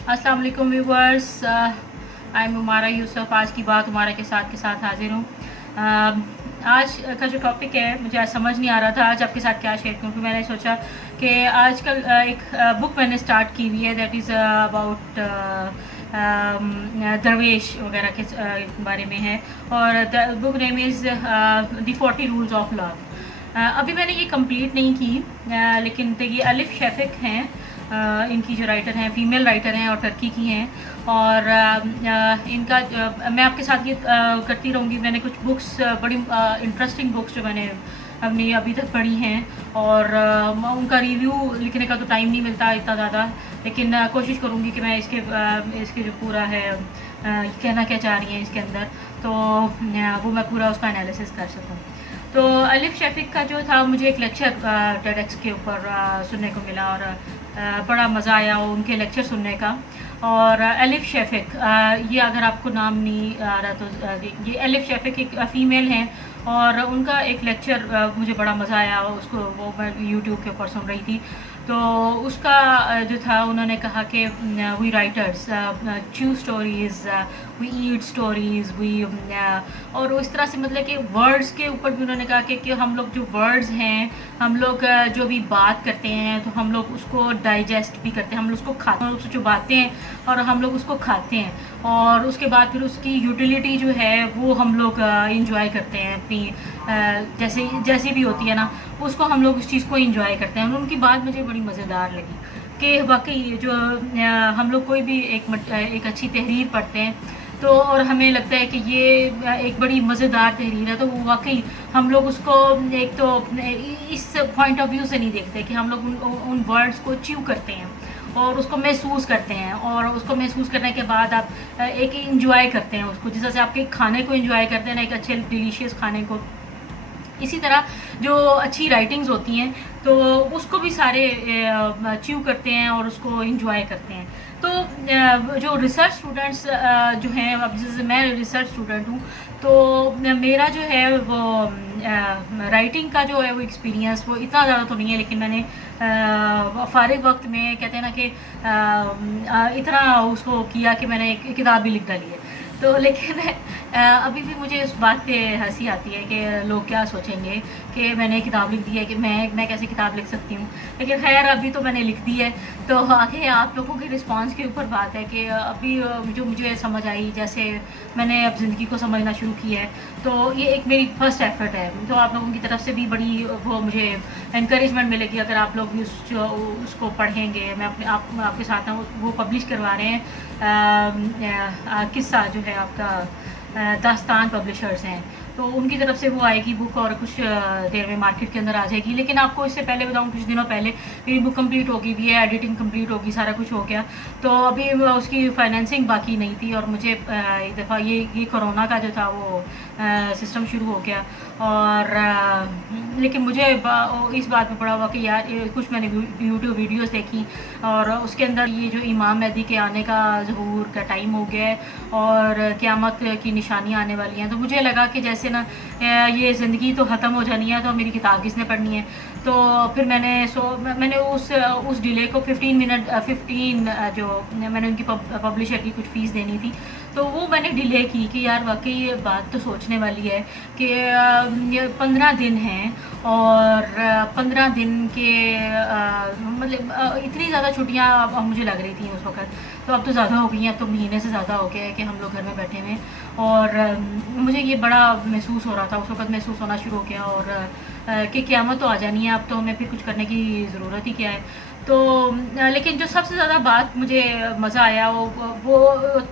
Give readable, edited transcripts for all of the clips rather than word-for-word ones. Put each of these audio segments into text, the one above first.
अस्सलाम वालेकुम viewers, I am Umara Yusuf. आज की बात उमारा के साथ हाजिर हूँ। आज का जो टॉपिक है मुझे आज समझ नहीं आ रहा था आज आपके साथ क्या शेयर करूँ, क्योंकि मैंने सोचा कि आजकल एक बुक मैंने स्टार्ट की हुई है, दैट इज़ अबाउट दरवेश वगैरह के बारे में है, और the book name is the 40 rules of love. अभी मैंने ये कंप्लीट नहीं की, लेकिन तो ये अलिफ शफीक हैं, इनकी जो राइटर हैं, फीमेल राइटर हैं और टर्की की हैं। और इनका मैं आपके साथ ये करती रहूँगी। मैंने कुछ बुक्स, बड़ी इंटरेस्टिंग बुक्स जो मैंने अपनी अभी तक पढ़ी हैं, और उनका रिव्यू लिखने का तो टाइम नहीं मिलता इतना ज़्यादा, लेकिन कोशिश करूँगी कि मैं इसके जो पूरा है कहना क्या चाह रही हैं इसके अंदर, तो वो मैं पूरा उसका एनालिसिस कर सकूँ। तो अलिफ शफीक का जो था, मुझे एक लेक्चर टेडेक्स के ऊपर सुनने को मिला, और बड़ा मज़ा आया उनके लेक्चर सुनने का। और अलिफ शफीक, ये अगर आपको नाम नहीं आ रहा तो ये अलिफ शफीक एक फ़ीमेल हैं, और उनका एक लेक्चर मुझे बड़ा मज़ा आया, उसको वो मैं यूट्यूब के ऊपर सुन रही थी। तो उसका जो था, उन्होंने कहा कि we writers choose stories, we eat stories, we और इस तरह से, मतलब कि वर्ड्स के ऊपर भी उन्होंने कहा कि हम लोग जो वर्ड्स हैं, हम लोग जो भी बात करते हैं तो हम लोग उसको डाइजेस्ट भी करते हैं, हम लोग उसको खाते हैं, उसको चबाते हैं और हम लोग उसको खाते हैं, और उसके बाद फिर उसकी यूटिलिटी जो है वो हम लोग इंजॉय करते हैं अपनी जैसी भी होती है ना, उसको हम लोग उस चीज़ को इंजॉय करते हैं। और उनकी बात मुझे बड़ी मज़ेदार लगी कि वाकई जो हम लोग कोई भी एक अच्छी तहरीर पढ़ते हैं, तो और हमें लगता है कि ये एक बड़ी मज़ेदार तहरीर है, तो वो वाकई हम लोग उसको एक तो इस पॉइंट ऑफ व्यू से नहीं देखते कि हम लोग उन वर्ड्स को च्यू करते हैं और उसको महसूस करते हैं, और उसको महसूस करने के बाद आप एक इंजॉय करते हैं उसको, जिस तरह से आपके खाने को इंजॉय करते हैं ना, एक अच्छे डिलीशियस खाने को। इसी तरह जो अच्छी राइटिंग्स होती हैं तो उसको भी सारे च्यू करते हैं और उसको इंजॉय करते हैं। तो जो रिसर्च स्टूडेंट्स जो हैं, अब जैसे मैं रिसर्च स्टूडेंट हूँ, तो मेरा जो है वो राइटिंग का जो है वो एक्सपीरियंस वो इतना ज़्यादा तो नहीं है, लेकिन मैंने फ़ारिग वक्त में, कहते हैं ना कि इतना उसको किया कि मैंने एक किताब भी लिख डाली है। तो लेकिन अभी भी मुझे उस बात पे हंसी आती है कि लोग क्या सोचेंगे कि मैंने किताब लिख दी है, कि मैं कैसे किताब लिख सकती हूँ। लेकिन खैर, अभी तो मैंने लिख दी है, तो आगे आप लोगों के रिस्पांस के ऊपर बात है कि अभी जो मुझे समझ आई, जैसे मैंने अब ज़िंदगी को समझना शुरू किया है, तो ये एक मेरी फ़र्स्ट एफ़र्ट है। तो आप लोगों की तरफ से भी बड़ी वो मुझे इनकरेजमेंट मिलेगी अगर आप लोग भी उसको पढ़ेंगे। मैं आपके साथ ना वो पब्लिश करवा रहे हैं, किस्सा जो है आपका, दास्तान पब्लिशर्स हैं, तो उनकी तरफ से वो आएगी बुक, और कुछ देर में मार्केट के अंदर आ जाएगी। लेकिन आपको इससे पहले बताऊँ, कुछ दिनों पहले मेरी बुक कंप्लीट होगी भी है, एडिटिंग कंप्लीट होगी, सारा कुछ हो गया, तो अभी उसकी फाइनेंसिंग बाकी नहीं थी, और मुझे एक दफ़ा ये कोरोना का जो था वो सिस्टम शुरू हो गया। और लेकिन मुझे इस बात पे पड़ा हुआ कि यार, कुछ मैंने यूट्यूब वीडियोस देखी, और उसके अंदर ये जो इमाम मेहदी के आने का ज़हूर का टाइम हो गया है और क़यामत की निशानियाँ आने वाली हैं, तो मुझे लगा कि जैसे ना ये ज़िंदगी तो ख़त्म हो जानी है, तो मेरी किताब किसने पढ़नी है। तो फिर मैंने उस डिले को 15 जो मैंने उनकी पब्लिशर की कुछ फ़ीस देनी थी, तो वो मैंने डिले की कि यार वाकई ये बात तो सोचने वाली है कि ये 15 दिन हैं, और 15 दिन के मतलब इतनी ज़्यादा छुट्टियाँ अब मुझे लग रही थी उस वक़्त, तो अब तो ज़्यादा हो गई हैं, अब तो महीने से ज़्यादा हो गया है कि हम लोग घर में बैठे हुए हैं। और मुझे ये बड़ा महसूस हो रहा था, उस वक़्त महसूस होना शुरू हो गया, और कि क़यामत तो आ जानी है, अब तो हमें फिर कुछ करने की ज़रूरत ही क्या है। तो लेकिन जो सबसे ज़्यादा बात मुझे मज़ा आया वो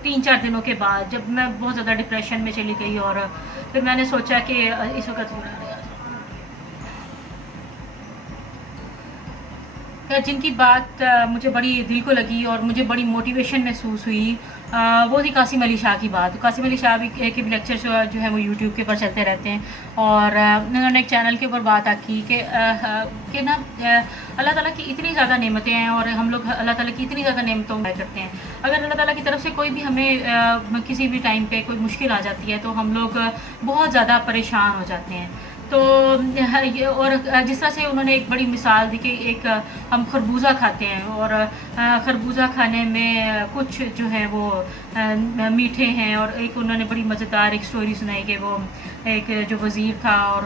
3-4 दिनों के बाद, जब मैं बहुत ज़्यादा डिप्रेशन में चली गई, और फिर मैंने सोचा कि इस वक्त जिनकी बात मुझे बड़ी दिल को लगी और मुझे बड़ी मोटिवेशन महसूस हुई, वो थी कासिम अली शाह की बात। कासिम अली शाह भी के भी लेक्चर्स जो है वो यूट्यूब के ऊपर चलते रहते हैं, और उन्होंने एक चैनल के ऊपर बात की कि ना अल्लाह ताला की इतनी ज़्यादा नेमतें हैं, और हम लोग अल्लाह ताला की इतनी ज़्यादा नेमतों में करते हैं। अगर अल्लाह ताला की तरफ से कोई भी हमें किसी भी टाइम पे कोई मुश्किल आ जाती है, तो हम लोग बहुत ज़्यादा परेशान हो जाते हैं। تو اور جس طرح سے انہوں نے ایک بڑی مثال دی کہ ایک ہم خربوزہ کھاتے ہیں اور خربوزہ کھانے میں کچھ جو ہے وہ میٹھے ہیں، اور ایک انہوں نے بڑی مزیدار ایک سٹوری سنائی کہ وہ ایک جو وزیر تھا اور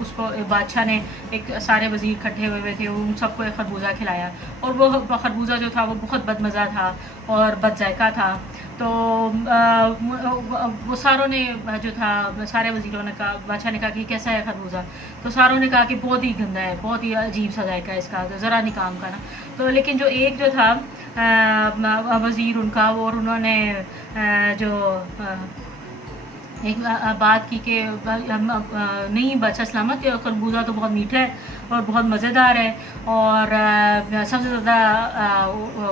اس کو بادشاہ نے ایک سارے وزیر اکٹھے ہوئے تھے، ان سب کو ایک خربوزہ کھلایا، اور وہ خربوزہ جو تھا وہ بہت بد مزہ تھا اور بد ذائقہ تھا. تو وہ ساروں نے جو تھا سارے وزیروں نے کہا، بادشاہ نے کہا کہ کیسا ہے خربوزہ؟ تو ساروں نے کہا کہ بہت ہی گندا ہے، بہت ہی عجیب سا ذائقہ ہے اس کا، تو ذرا نہیں کام کا نا. تو لیکن جو ایک جو تھا وزیر ان کا، اور انہوں نے جو ایک بات کی کہ نہیں بادشاہ سلامت، خربوزہ تو بہت میٹھا ہے اور بہت مزیدار ہے اور سب سے زیادہ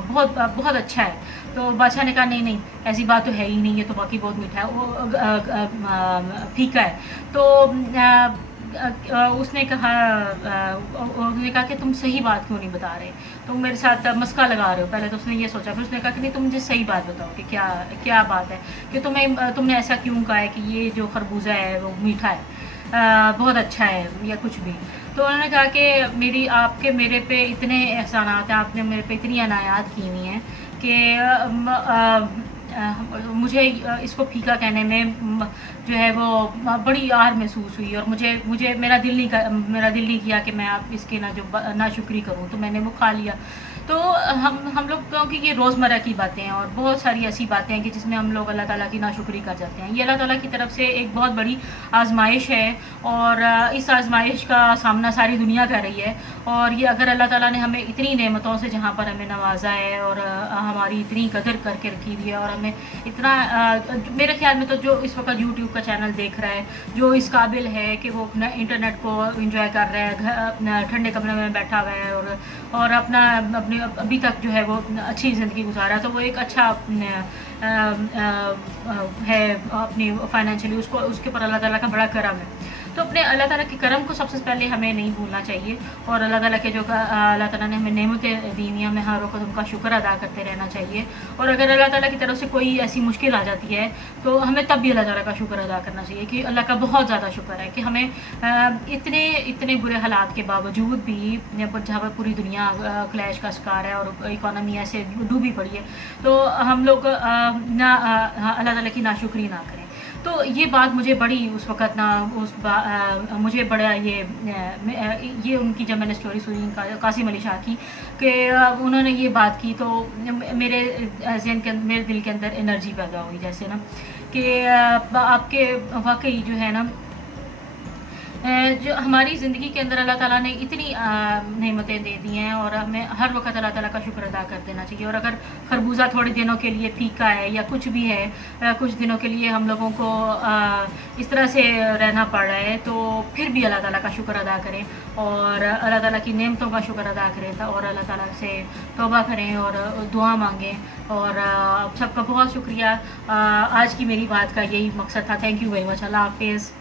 بہت اچھا ہے. تو بادشاہ نے کہا نہیں ایسی بات تو ہے ہی نہیں، یہ تو باقی بہت میٹھا ہے، وہ پھیکا ہے. تو اس نے کہا کہ تم صحیح بات کیوں نہیں بتا رہے، تم میرے ساتھ مسکا لگا رہے ہو. پہلے تو اس نے یہ سوچا، پھر اس نے کہا کہ نہیں تم مجھے صحیح بات بتاؤ کہ کیا بات ہے، کہ تم نے ایسا کیوں کہا ہے کہ یہ جو خربوزہ ہے وہ میٹھا ہے، بہت اچھا ہے یا کچھ بھی. تو انہوں نے کہا کہ آپ کے میرے پہ اتنے احسانات ہیں، آپ نے میرے پہ اتنی عنایات کی ہوئی ہیں کہ مجھے اس کو پھیکا کہنے میں جو ہے وہ بڑی آر محسوس ہوئی، اور مجھے میرا دل نہیں کیا کہ میں آپ اس کی ناشکری کروں، تو میں نے وہ کھا لیا. تو ہم لوگ کیونکہ یہ روزمرہ کی باتیں ہیں اور بہت ساری ایسی باتیں ہیں کہ جس میں ہم لوگ اللہ تعالیٰ کی ناشکری کر جاتے ہیں. یہ اللہ تعالیٰ کی طرف سے ایک بہت بڑی آزمائش ہے، اور اس آزمائش کا سامنا ساری دنیا کر رہی ہے. اور یہ اگر اللہ تعالیٰ نے ہمیں اتنی نعمتوں سے جہاں پر ہمیں نوازا ہے اور ہماری اتنی قدر کر کے رکھی ہوئی ہے، اور ہمیں اتنا میرے خیال میں تو جو اس وقت یوٹیوب کا چینل دیکھ رہا ہے، جو اس قابل ہے کہ وہ اپنا انٹرنیٹ کو انجوائے کر رہا ہے، اپنا ٹھنڈے کمرے میں بیٹھا ہوا ہے اور اپنی ابھی تک جو ہے وہ اچھی زندگی گزارا، تو وہ ایک اچھا ہے اپنی فائنینشلی، اس کے اوپر اللہ تعالیٰ کا بڑا کرم ہے. تو اپنے اللہ تعالیٰ کے کرم کو سب سے پہلے ہمیں نہیں بھولنا چاہیے، اور اللہ تعالیٰ کے جو اللہ تعالیٰ نے ہمیں نعمتیں دی ہیں ہمیں ہر وقت ان کا شکر ادا کرتے رہنا چاہیے. اور اگر اللہ تعالیٰ کی طرف سے کوئی ایسی مشکل آ جاتی ہے تو ہمیں تب بھی اللہ تعالیٰ کا شکر ادا کرنا چاہیے، کہ اللہ کا بہت زیادہ شکر ہے کہ ہمیں اتنے برے حالات کے باوجود بھی، جہاں پر پوری دنیا کلیش کا شکار ہے اور اکانومی ایسے ڈوبی پڑی ہے، تو ہم لوگ اللہ تعالیٰ کی ناشکری نہ کریں. تو یہ بات مجھے بڑی اس وقت مجھے بڑا یہ ان کی جب میں نے اسٹوری سنی قاسم علی شاہ کی کہ انہوں نے یہ بات کی، تو میرے دل کے اندر انرجی پیدا ہوئی، جیسے نا کہ آپ کے واقعی جو ہے نا جو ہماری زندگی کے اندر اللہ تعالیٰ نے اتنی نعمتیں دے دی ہیں، اور ہمیں ہر وقت اللہ تعالیٰ کا شکر ادا کر دینا چاہیے. اور اگر خربوزہ تھوڑے دنوں کے لیے پھیکا ہے یا کچھ بھی ہے، کچھ دنوں کے لیے ہم لوگوں کو اس طرح سے رہنا پڑ رہا ہے، تو پھر بھی اللہ تعالیٰ کا شکر ادا کریں اور اللہ تعالیٰ کی نعمتوں کا شکر ادا کریں، اور اللہ تعالیٰ سے توبہ کریں اور دعا مانگیں. اور سب کا بہت شکریہ. آج کی میری بات کا یہی مقصد تھا. Thank you very much. اللہ حافظ.